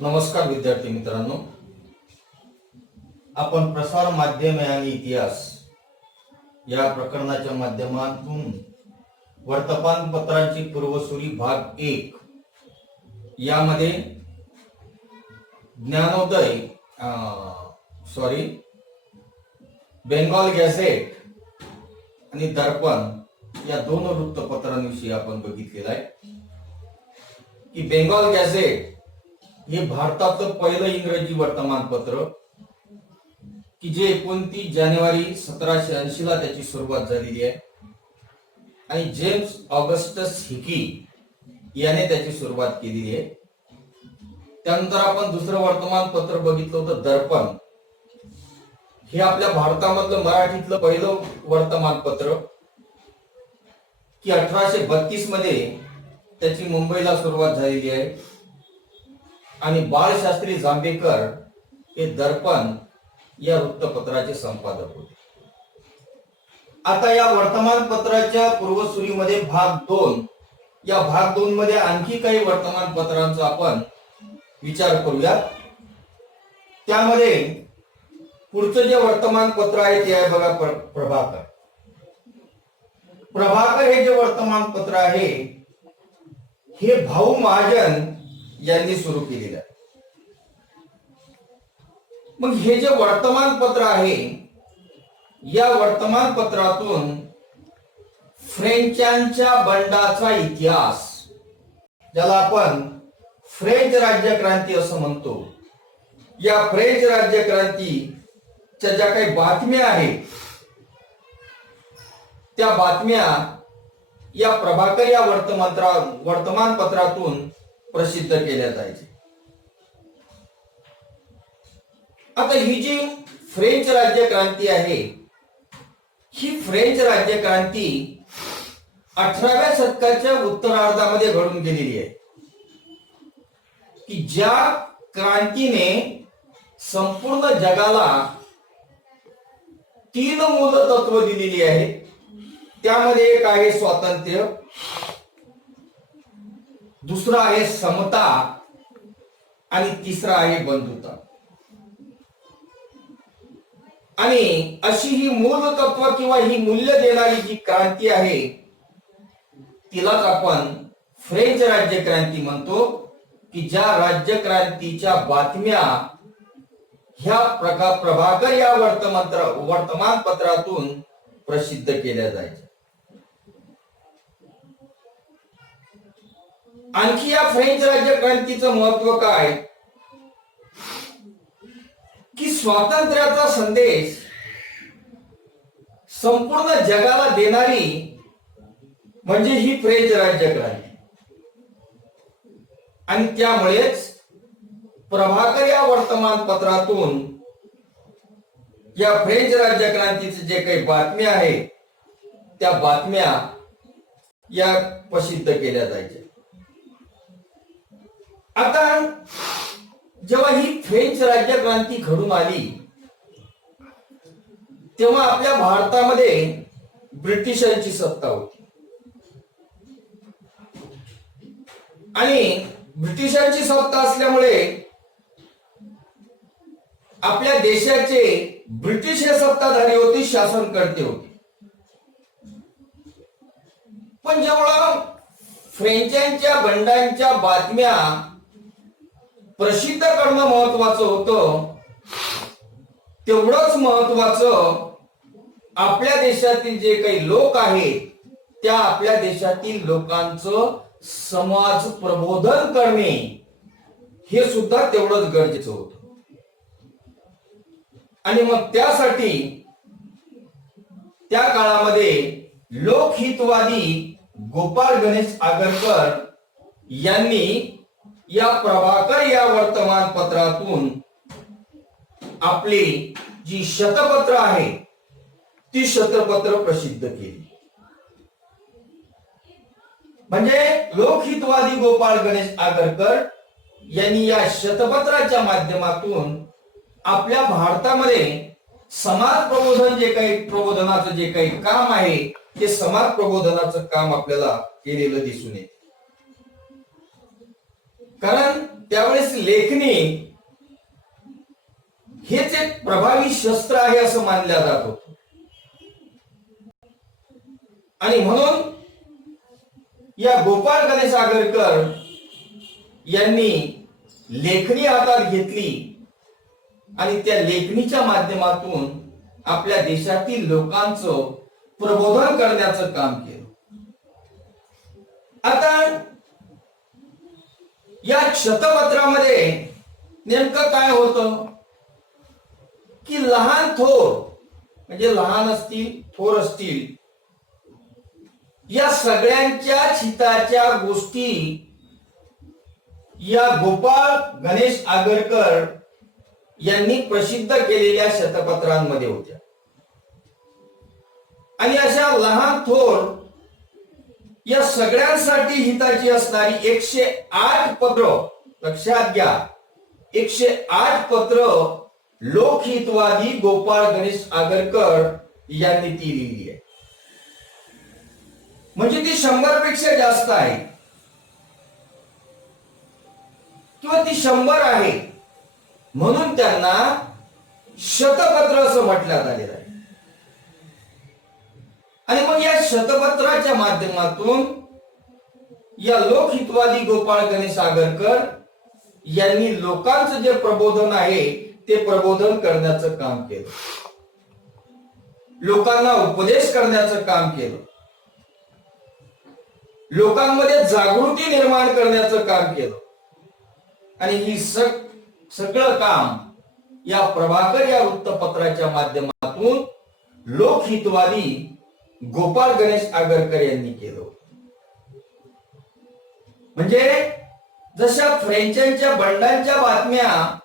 नमस्कार विद्यार्थी मित्रांनो, आपण प्रसार माध्यमे आणि इतिहास या प्रकरणाच्या माध्यमातून वर्तमानपत्रांची पूर्वसुरी भाग 1 यामध्ये ज्ञानोदय बेंगॉल गॅझेट आणि दर्पण या दोन वृत्तपत्रांविषयी आपण बघितलेलं आहे की बेंगॉल गॅझेट हे भारताचं पहिलं इंग्रजी वर्तमानपत्र की जे 29 जानेवारी 1780 ला त्याची सुरुवात झालेली आहे आणि जेम्स ऑगस्टस हिकी याने त्याची सुरुवात केलेली आहे. त्यानंतर आपण दुसरं वर्तमानपत्र बघितलं होतं दर्पण. हे आपल्या भारतामधलं मराठीतलं पहिलं वर्तमानपत्र की 1832 मध्ये त्याची मुंबईला सुरुवात झालेली आहे आणि बाळशास्त्री जांभेकर हे दर्पण या वृत्तपत्राचे संपादक होते. आता या वर्तमानपत्राच्या पूर्वसुरीमध्ये भाग 2 या भाग 2 मध्ये आणखी काही वर्तमानपत्रांचा आपण विचार करूया. त्यामध्ये पुढचं जे वर्तमानपत्र आहे ते आहे बघा प्रभाकर. प्रभाकर हे जे वर्तमानपत्र आहे हे भाऊ महाजन यांनी सुरू केलेलं आहे. मग हे जे वर्तमानपत्र आहे या वर्तमानपत्रातून फ्रेंचांच्या बंडाचा इतिहास, ज्याला आपण फ्रेंच राज्यक्रांती असं म्हणतो, या फ्रेंच राज्यक्रांतीच्या ज्या काही बातम्या आहेत त्या बातम्या या प्रभाकर या वर्तमानपत्रातून प्रसिद्ध केल्या जायचे. आता ही जी फ्रेंच राज्यक्रांती आहे ही फ्रेंच राज्यक्रांती 18व्या शतकाच्या उत्तरार्धामध्ये घडून गेलेली आहे की ज्या क्रांतीने संपूर्ण जगाला 3 मूल तत्व दिलेली आहेत. त्यामध्ये एक आहे स्वातंत्र्य, दुसरा आहे समता आणि तिसरा आहे बंधुता. आणि अशी ही मूल तत्व किंवा ही मूल्य देणारी जी क्रांती आहे तिलाच आपण फ्रेंच राज्यक्रांती म्हणतो की ज्या राज्यक्रांतीच्या बातम्या ह्या प्रभाकर या वर्तमानपत्रातून प्रसिद्ध केल्या जायच्या. आणखी या फ्रेंच राज्यक्रांतीचं महत्व काय की स्वातंत्र्याचा संदेश संपूर्ण जगाला देणारी म्हणजे ही फ्रेंच राज्यक्रांती. आणि त्यामुळेच प्रभाकर या वर्तमानपत्रातून या फ्रेंच राज्यक्रांतीचे जे काही बातम्या आहेत त्या बातम्या या प्रसिद्ध केल्या जायच्या. आता जेव्हा ही फ्रेंच राज्यक्रांती घडून आली तेव्हा आपल्या भारतामध्ये ब्रिटिशांची सत्ता होती आणि ब्रिटिशांची सत्ता असल्यामुळे आपल्या देशाचे ब्रिटिश हे सत्ताधारी होते, शासनकर्ते होते. पण जेव्हा फ्रेंचांच्या बंडांच्या बातम्या प्रसिद्ध करणं महत्वाचं होतं तेवढंच महत्वाचं आपल्या देशातील जे काही लोक आहेत त्या आपल्या देशातील लोकांचं समाज प्रबोधन करणे हे सुद्धा तेवढंच गरजेचं होतं. आणि मग त्यासाठी त्या काळामध्ये लोकहितवादी गोपाळ गणेश आगरकर यांनी या प्रभाकर या वर्तमानपत्रातून आपली जी शतपत्र आहे ती शतपत्र प्रसिद्ध केली. म्हणजे लोकहितवादी गोपाळ गणेश आगरकर यांनी या शतपत्राच्या माध्यमातून आपल्या भारतामध्ये समाज प्रबोधन प्रबोधनाचं जे काही काम आहे ते समाज प्रबोधनाचं काम आपल्याला केलेलं दिसून येते. कारण त्यावेळेस लेखणी हेच एक प्रभावी शस्त्र आहे असं मानलं जात होतं. आणि म्हणून या गोपाळ गणेश आगरकर यांनी लेखणी हातात घेतली आणि त्या लेखणीच्या माध्यमातून आपल्या देशातील लोकांचं प्रबोधन करण्याचं काम केलं. आता या शतपत्रामध्ये नेमकं काय होतं की लहान थोर म्हणजे लहान असतील थोर असतील या सगळ्यांच्या हिताच्या गोष्टी या गोपाळ गणेश आगरकर यांनी प्रसिद्ध केलेल्या शतपत्रांमध्ये होत्या. आणि अशा लहान थोर या सगळ्यांसाठी हिताची असणारी 108 पत्र, लक्षात घ्या, 108 पत्र लोकहितवादी गोपाळ गणेश आगरकर यांनी ती लिहिली आहे. म्हणजे ती 100 पेक्षा जास्त आहे किंवा ती 100 आहे, म्हणून त्यांना शतपत्र असं म्हटण्यात आलेलं आहे. आणि मग या शतपत्राच्या माध्यमातून या लोकहितवादी गोपाळ गणेश आगरकर यांनी लोकांचं जे प्रबोधन आहे ते प्रबोधन करण्याचं काम केलं, लोकांना उपदेश करण्याचं काम केलं, लोकांमध्ये जागृती निर्माण करण्याचं काम केलं. आणि ही सगळं काम या प्रभाकर या वृत्तपत्राच्या माध्यमातून लोकहितवादी गोपाळ गणेश आगरकर यांनी केलं. म्हणजे जशा फ्रेंचांच्या बंडांच्या बातम्या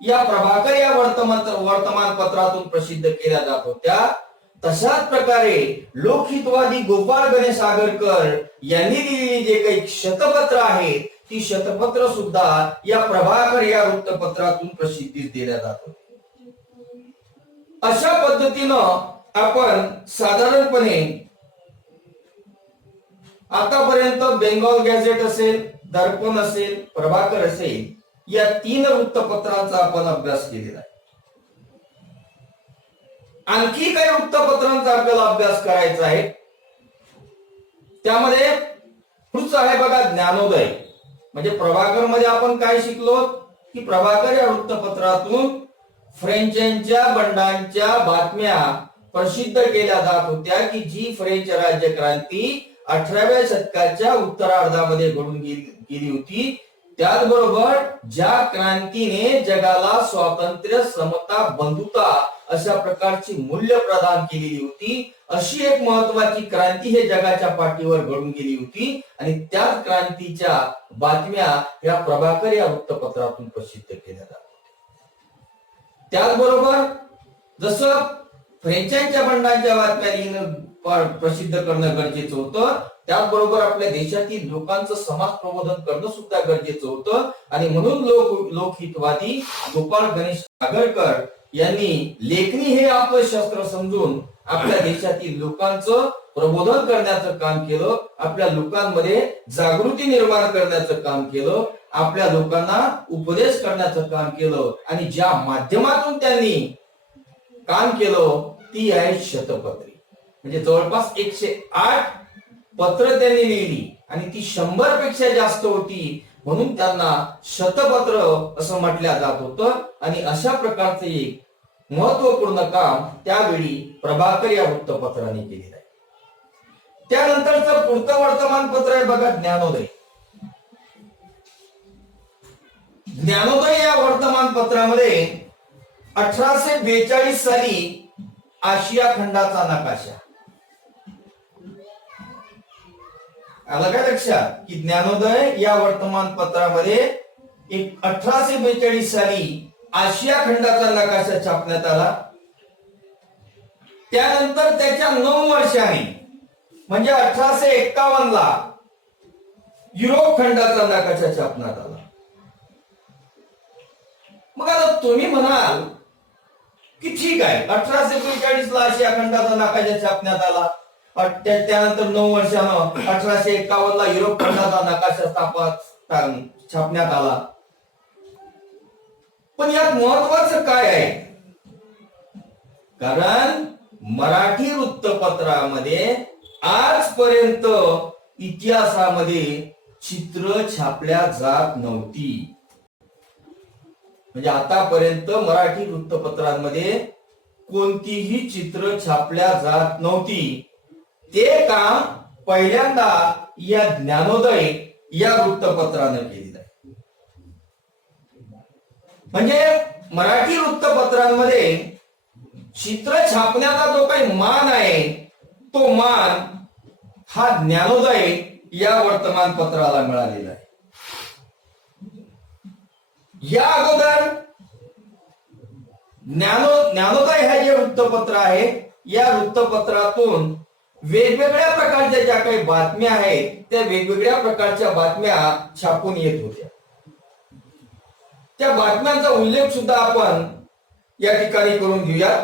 या प्रभाकर या वर्तमानपत्रातून प्रसिद्ध केल्या जात होत्या, तशाच प्रकारे लोकहितवादी गोपाळ गणेश आगरकर यांनी दिलेली जे काही शतपत्र आहेत ती शतपत्र सुद्धा या प्रभाकर या वृत्तपत्रातून प्रसिद्धीस दिल्या जात होती. अशा पद्धतीनं आपण साधारणपणे आतापर्यंत बेंगॉल गॅझेट असेल, दर्पण असेल, प्रभाकर असेल, या 3 वृत्तपत्रांचा आपण अभ्यास केलेला आहे. आणखी काही वृत्तपत्रांचा आपल्याला अभ्यास करायचा आहे. त्यामध्ये पुढचं आहे बघा ज्ञानोदय. म्हणजे प्रभाकर मध्ये आपण काय शिकलो की प्रभाकर या वृत्तपत्रातून फ्रेंचांच्या बंडांच्या बातम्या प्रसिद्ध केल्या जात होत्या की जी फ्रेंच राज्यक्रांती 18व्या शतकाच्या उत्तरार्धामध्ये घडून गेली होती. त्याचबरोबर ज्या क्रांतीने जगाला स्वातंत्र्य, समता, बंधुता अशा प्रकारची मूल्य प्रदान केलेली होती, अशी एक महत्वाची क्रांती हे जगाच्या पाठीवर घडून गेली होती. आणि त्याच क्रांतीच्या बातम्या या प्रभाकर या वृत्तपत्रातून प्रसिद्ध केल्या जात होत्या. त्याचबरोबर जसं फ्रेंचांच्या बंडांच्या बातम्या प्रसिद्ध करणं गरजेचं होतं, त्याचबरोबर आपल्या देशातील लोकांचं समाज प्रबोधन करणं सुद्धा गरजेचं होतं. आणि म्हणून लोकहितवादी गोपाळ गणेश आगरकर यांनी लेखणी हे आपलं शस्त्र समजून आपल्या देशातील लोकांचं प्रबोधन करण्याचं काम केलं, आपल्या लोकांमध्ये जागृती निर्माण करण्याचं काम केलं, आपल्या लोकांना उपदेश करण्याचं काम केलं. आणि ज्या माध्यमातून त्यांनी काम केलं ती आहे शतपत्री. म्हणजे जवळपास 108 पत्र त्यांनी लिहिली आणि ती 100 पेक्षा जास्त होती, म्हणून त्यांना शतपत्र असं म्हटलं जात होतं. आणि अशा प्रकारचे एक महत्वपूर्ण काम त्यावेळी प्रभाकर या वृत्तपत्राने केलेलं आहे. त्यानंतरचं पुढचं वर्तमानपत्र आहे बघा ज्ञानोदय. ज्ञानोदय या वर्तमानपत्रामध्ये 1842 साली आशिया खंडाचा नकाशा आला काय लक्षात की ज्ञानोदय या वर्तमानपत्रामध्ये 1842 साली आशिया खंडाचा नकाशा छापण्यात आला. त्यानंतर त्याच्या 9 वर्षांनी म्हणजे 1851 ला युरोप खंडाचा नकाशा छापण्यात आला. मग आता तुम्ही म्हणाल की ठीक आहे 1842 ला आशिया खंडाचा नकाशा छापण्यात आला, त्यानंतर 9 वर्षानं 1851 ला युरोप खंडाचा नकाशा छापण्यात आला. पण यात महत्वाचं काय आहे? कारण मराठी वृत्तपत्रामध्ये आजपर्यंत इतिहासामध्ये चित्र छापल्या जात नव्हती. म्हणजे आतापर्यंत मराठी वृत्तपत्रांमध्ये कोणतीही चित्र छापल्या जात नव्हती. ते काम पहिल्यांदा या ज्ञानोदय या वृत्तपत्रानं केलेलं आहे. म्हणजे मराठी वृत्तपत्रांमध्ये चित्र छापण्याचा जो काही मान आहे, तो मान हा ज्ञानोदय या वर्तमानपत्राला मिळालेला आहे. या अगोदर ज्ञानोदय हे जे वृत्तपत्र आहे, या वृत्तपत्रातून वेगवेगळ्या प्रकारच्या ज्या काही बातम्या आहेत, त्या वेगवेगळ्या प्रकारच्या बातम्या छापून येत होत्या. त्या बातम्यांचा उल्लेख सुद्धा आपण या ठिकाणी करून घेऊया.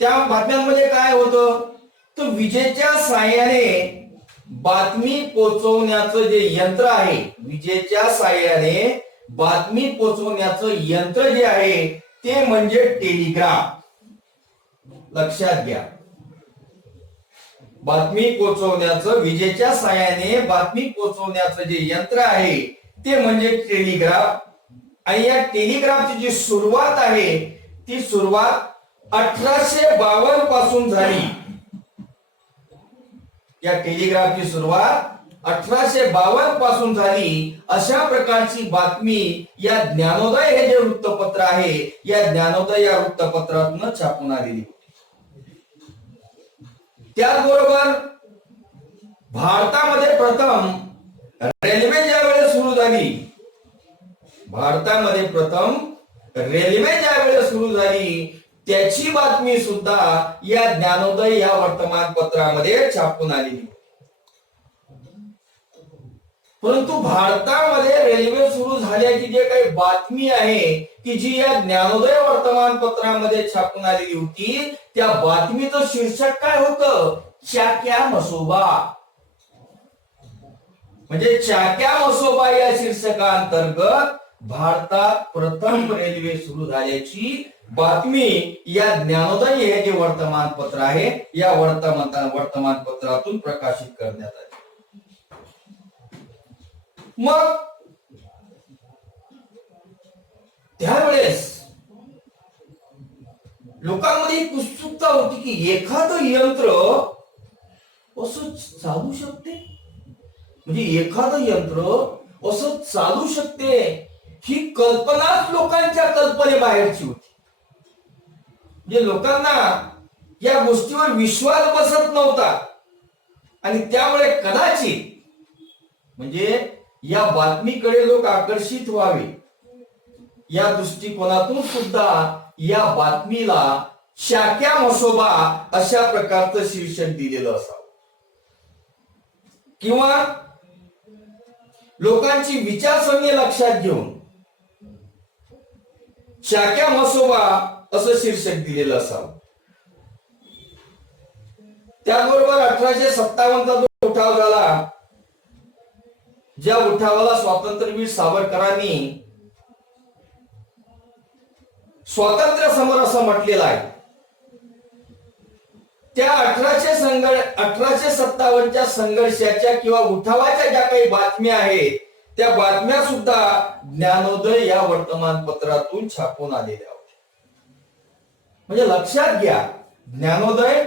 त्या बातम्यांमध्ये काय होतं, तर विजेच्या साहाय्याने बातमी पोहोचवण्याचं जे यंत्र आहे, विजेच्या साहाय्याने बातमी पोहोचवण्याचं यंत्र जे आहे ते म्हणजे टेलिग्राफ. लक्षात घ्या, बातमी पोहोचवण्याचं, विजेच्या साहाय्याने बातमी पोहोचवण्याचं जे यंत्र आहे ते म्हणजे टेलिग्राफ. आणि या टेलिग्राफची जी सुरुवात आहे, ती सुरुवात 1852 पासून झाली. या टेलिग्राफची सुरुवात 1852 पासून झाली. अशा प्रकारची बातमी या ज्ञानोदय हे जे वृत्तपत्र आहे, या ज्ञानोदय या वृत्तपत्रातून छापून आलेली. त्याचबरोबर भारतामध्ये प्रथम रेल्वे ज्या वेळेस सुरू झाली, भारतामध्ये प्रथम रेल्वे ज्या वेळेस सुरू झाली, त्याची बातमी सुद्धा या ज्ञानोदय या वर्तमानपत्रामध्ये छापून आलेली. परंतु भारतामध्ये रेल्वे सुरू झाल्याची जे काही बातमी आहे की जी या ज्ञानोदय वर्तमानपत्रामध्ये छापून आलेली होती, त्या बातमीचं शीर्षक काय होतं, चाक्या मसोबा. म्हणजे चाक्या मसोबा या शीर्षकांतर्गत भारतात प्रथम रेल्वे सुरू झाल्याची बातमी या ज्ञानोदय हे जे वर्तमानपत्र आहे, या वर्तमानपत्रातून प्रकाशित करण्यात आले. मग त्यावेळेस लोकांमध्ये एक उत्सुकता होती की एखादं यंत्र असं चालू शकते, म्हणजे एखादं यंत्र असं चालू शकते, ही कल्पनाच लोकांच्या कल्पनेबाहेरची होती. म्हणजे लोकांना या गोष्टीवर विश्वास बसत नव्हता. आणि त्यामुळे कदाचित म्हणजे या बातमीकडे लोक आकर्षित व्हावे या दृष्टिकोनातून सुद्धा या बातमीला चाक्या मसोबा अशा प्रकारचं शीर्षक दिलेलं असावं. किंवा लोकांची विचारसरणी लक्षात घेऊन चाक्या मसोबा असं शीर्षक दिलेलं असावं. त्याबरोबर 1857चा जो उठाव झाला, ज्या उठावाला स्वातंत्र्यवीर सावरकरांनी स्वातंत्र्य समर असं म्हटलेलं आहे, त्या 1857च्या संघर्षाच्या किंवा उठावाच्या ज्या काही बातम्या आहेत, त्या बातम्या सुद्धा ज्ञानोदय या वर्तमानपत्रातून छापून आलेल्या होत्या. म्हणजे लक्षात घ्या, ज्ञानोदय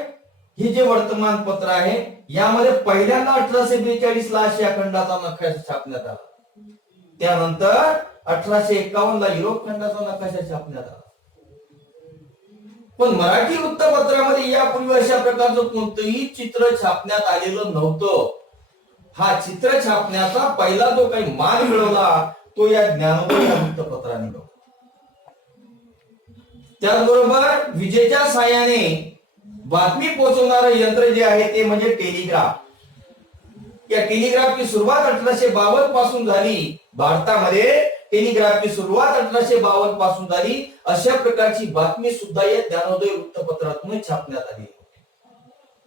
हे जे वर्तमानपत्र आहे, यामध्ये पहिल्यांदा 1842 ला आशिया खंडाचा नकाशा छापण्यात आला. त्यानंतर 1851 ला युरोप खंडाचा नकाशा छापण्यात आला. पण मराठी वृत्तपत्रामध्ये यापूर्वी अशा प्रकारचं कोणतंही चित्र छापण्यात आलेलं नव्हतं. हा चित्र छापण्याचा पहिला जो काही मान मिळवला तो या ज्ञानोदय या वृत्तपत्राने मिळवला. त्याचबरोबर विजेच्या साहाय्याने बातमी पोहोचवणारं यंत्र जे आहे ते म्हणजे टेलिग्राफ. या टेलिग्राफची सुरुवात 1852 पासून झाली. भारतामध्ये टेलिग्राफची सुरुवात 1852 पासून झाली. अशा प्रकारची बातमी सुद्धा या ज्ञानोदय वृत्तपत्रातून छापण्यात आली.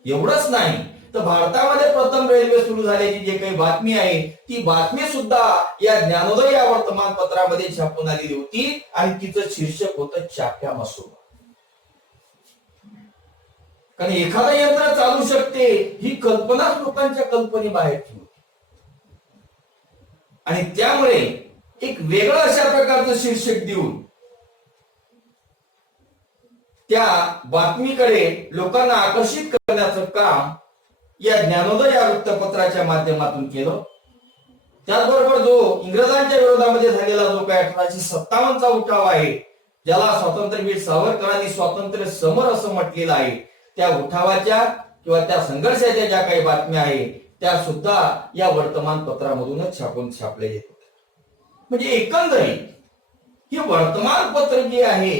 एवढंच नाही, तर भारतामध्ये प्रथम रेल्वे सुरू झाल्याची जे काही बातमी आहे ती बातमी सुद्धा या ज्ञानोदय या वर्तमानपत्रामध्ये छापून आलेली होती आणि तिचं शीर्षक होतं चाप्या मसोबा. कारण एखादं यंत्र चालू शकते ही कल्पनाच लोकांच्या कल्पनेबाहेरची होती आणि त्यामुळे एक वेगळं अशा प्रकारचं शीर्षक देऊन त्या बातमीकडे लोकांना आकर्षित करण्याचं काम या ज्ञानोदय या वृत्तपत्राच्या माध्यमातून केलं. त्याचबरोबर जो इंग्रजांच्या विरोधामध्ये झालेला जो काही 1857चा उठाव आहे, ज्याला स्वातंत्र्यवीर सावरकरांनी स्वातंत्र्य समर असं म्हटलेलं आहे, त्या उठावाच्या किंवा त्या संघर्षाच्या ज्या काही बातम्या आहेत त्या सुद्धा या वर्तमानपत्रामधूनच छापल्या येत होत्या. म्हणजे एकंदरीत हे वर्तमानपत्र जे आहे,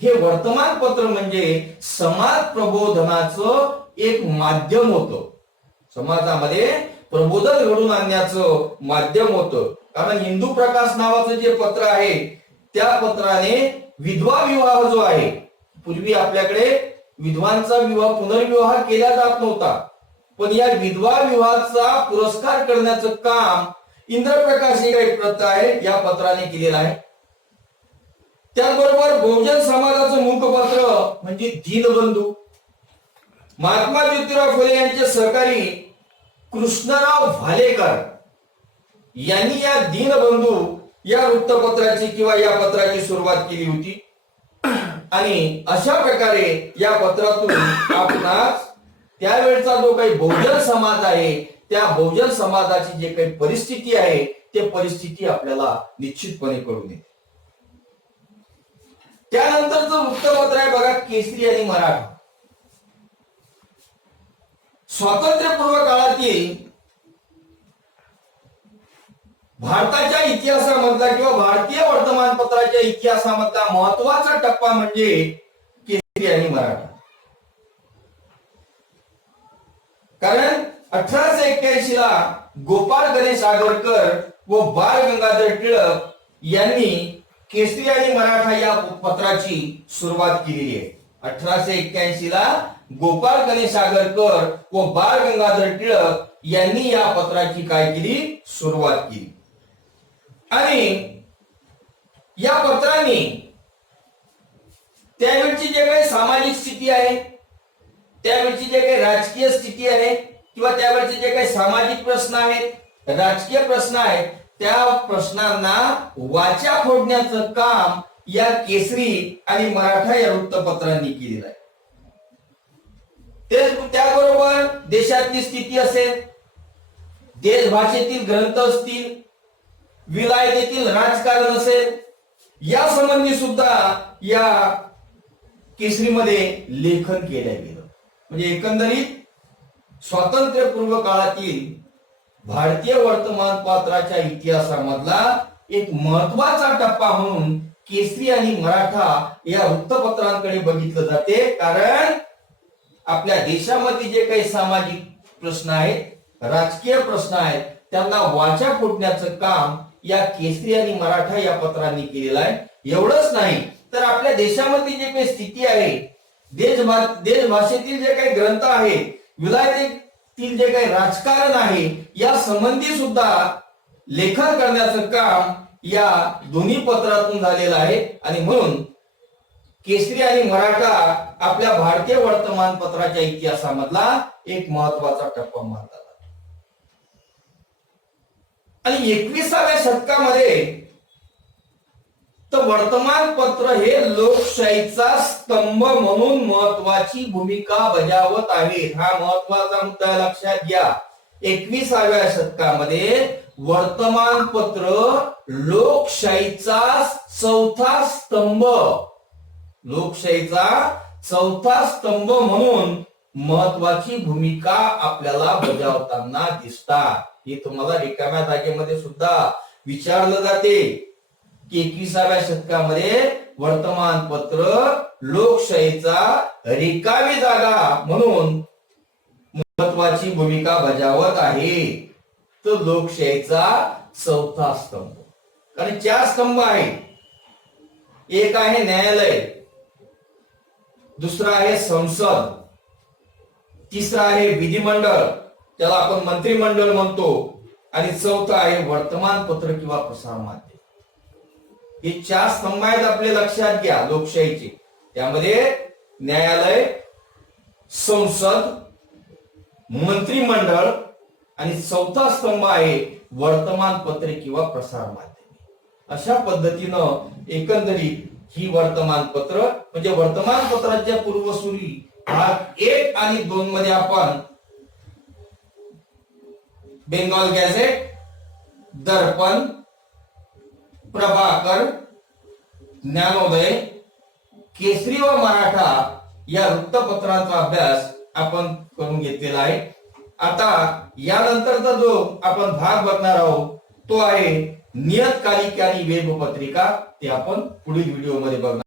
हे वर्तमानपत्र म्हणजे समाज प्रबोधनाचं एक माध्यम होतं. समाजामध्ये प्रबोधन घडून आणण्याचं माध्यम होतं. कारण हिंदू प्रकाश नावाचं जे पत्र आहे त्या पत्राने विधवा विवाह जो आहे, पूर्वी आपल्याकडे विधवांचा विवाह पुनर्विवाह केला जात नव्हता, पण या विधवा विवाहाचा पुरस्कार करण्याचं काम इंद्रप्रकाश ही काही प्रथा आहे या पत्राने केलेला आहे. त्याचबरोबर बहुजन समाजाचं मुखपत्र म्हणजे दीनबंधू, महात्मा ज्योतिराव फुले यांचे सहकारी कृष्णराव भालेकर यांनी या दीनबंधू या वृत्तपत्राची किंवा या पत्राची सुरुवात केली होती. आणि अशा प्रकारे या पत्रातून आपणास त्यावेळचा जो काही बहुजन समाज आहे त्या बहुजन समाजाची जे काही परिस्थिती आहे ते परिस्थिती आपल्याला निश्चितपणे कळून येते. त्यानंतरचं वृत्तपत्र आहे बघा केसरी आणि मराठा. स्वातंत्र्यपूर्व काळातील भारताच्या इतिहासामधला किंवा भारतीय वर्तमानपत्राच्या इतिहासामधला महत्वाचा टप्पा म्हणजे केसरी आणि मराठा. कारण 1881 ला गोपाळ गणेश आगरकर व बाळ गंगाधर टिळक यांनी केसरी आणि मराठा या पत्राची सुरुवात केलेली आहे. 1881 ला गोपाळ गणेश आगरकर व बाळ गंगाधर टिळक यांनी या पत्राची काय केली, सुरुवात केली. आणि या पत्राने त्यावेळची जे काही सामाजिक स्थिती आहे, त्यावेळची जे काही राजकीय स्थिती आहे किंवा त्यावेळचे जे काही सामाजिक प्रश्न आहेत, राजकीय प्रश्न आहेत, त्या प्रश्नांना वाचा फोडण्याचं काम या केसरी आणि मराठा या वृत्तपत्रांनी केलेलं आहे. त्याबरोबर देशातली स्थिती असेल, देशभाषेतील ग्रंथ असतील, विलायतेतील राजकारण असेल, या संबंधी सुद्धा या केसरीमध्ये लेखन केलं गेलं. म्हणजे एकंदरीत स्वातंत्र्यपूर्व काळातील भारतीय वर्तमानपत्राच्या इतिहासामधला एक महत्वाचा टप्पा म्हणून केसरी आणि मराठा या वृत्तपत्रांकडे बघितलं जाते. कारण आपल्या देशामध्ये जे काही सामाजिक प्रश्न आहेत, राजकीय प्रश्न आहेत, त्यांना वाचा फोडण्याचं काम या केसरी आणि मराठा या पत्रांनी केलेलं आहे. एवढंच नाही तर आपल्या देशामध्ये जे काही स्थिती आहे, देशभाषेतील जे काही ग्रंथ आहेत, विलायतेतील जे काही राजकारण आहे, या संबंधी सुद्धा लेखन करण्याचं काम या दोन्ही पत्रातून झालेलं आहे. आणि म्हणून केसरी आणि मराठा आपल्या भारतीय वर्तमानपत्राच्या इतिहासामधला एक महत्वाचा टप्पा मानतात. आणि 21व्या शतकामध्ये तर वर्तमानपत्र हे लोकशाहीचा स्तंभ म्हणून महत्वाची भूमिका बजावत आहेत. हा महत्वाचा मुद्दा लक्षात घ्या. 21व्या शतकामध्ये वर्तमानपत्र लोकशाहीचा चौथा स्तंभ, लोकशाहीचा चौथा स्तंभ म्हणून महत्वाची भूमिका आपल्याला बजावताना दिसतात. हे तुम्हाला रिकाम्या जागेमध्ये सुद्धा विचारलं जाते की 21व्या शतकामध्ये वर्तमानपत्र लोकशाहीचा रिकामी जागा म्हणून महत्वाची भूमिका बजावत आहे. तो लोकशाहीचा चौथा स्तंभ. कारण 4 स्तंभ आहेत. एक आहे न्यायालय, दुसरा आहे संसद, तिसरं आहे विधिमंडळ, त्याला आपण मंत्रिमंडळ म्हणतो, आणि चौथं आहे वर्तमानपत्र किंवा प्रसार माध्यम. हे 4 स्तंभ आहेत आपले, लक्षात घ्या लोकशाहीचे. त्यामध्ये न्यायालय, संसद, मंत्रिमंडळ आणि चौथा स्तंभ आहे वर्तमानपत्रे किंवा प्रसार माध्यमे. अशा पद्धतीनं एकंदरीत ही वर्तमानपत्र म्हणजे वर्तमानपत्राच्या पूर्वसुरी भाग 1 आणि 2 मध्ये आपण बेंगॉल गॅझेट, दर्पण, प्रभाकर, ज्ञानोदय, केसरी व मराठा या वृत्तपत्रांचा अभ्यास आपण करून घेतलेला आहे. आता यानंतरचा जो आपण भाग बघणार आहोत तो आहे नियतकालिके आणि वेब पत्रिका. ते आपण पुढील व्हिडिओ मध्ये बघणार.